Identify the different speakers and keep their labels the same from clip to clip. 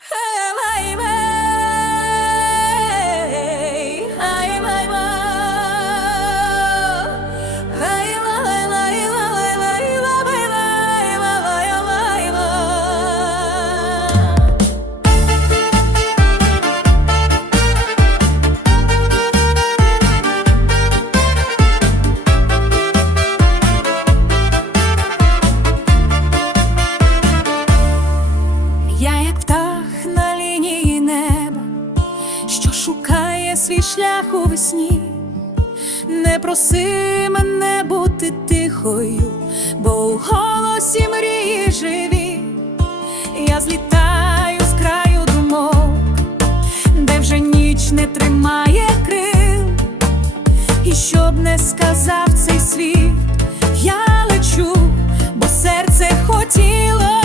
Speaker 1: Hey! свій шлях у весні. Не проси мене бути тихою, бо у голосі мрії живі. Я злітаю з краю думок, де вже ніч не тримає крил. І щоб не сказав цей світ, я лечу, бо серце хотіло.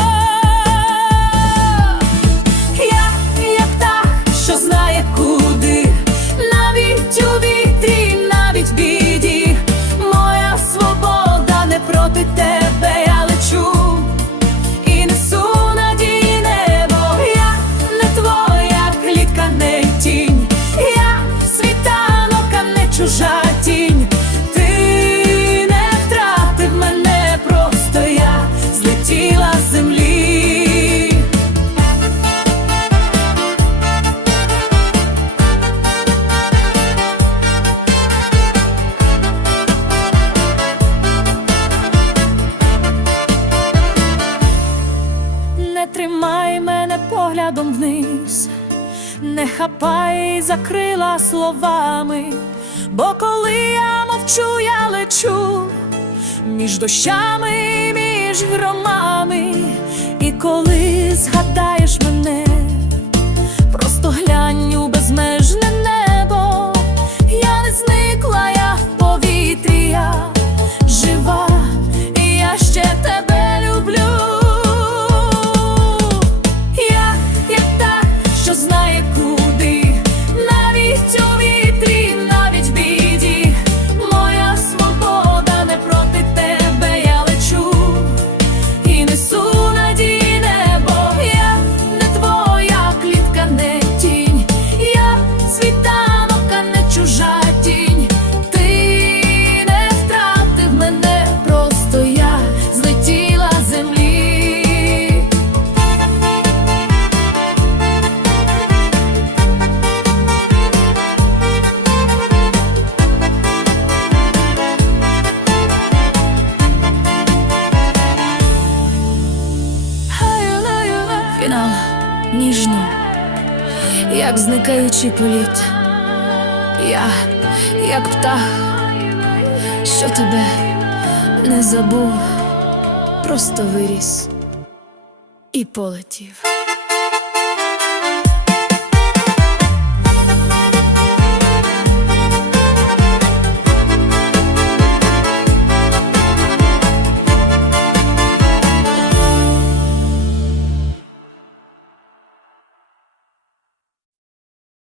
Speaker 1: Вниз, не хапай за словами, бо коли я мовчу, я лечу між дощами, між громами, і коли згадаєш мене, просто глянь у безмежне небо, я не зникла, я в повітрі, я ніжно, як зникаючий політ. Я, як птах, що тебе не забув, просто виріс і полетів.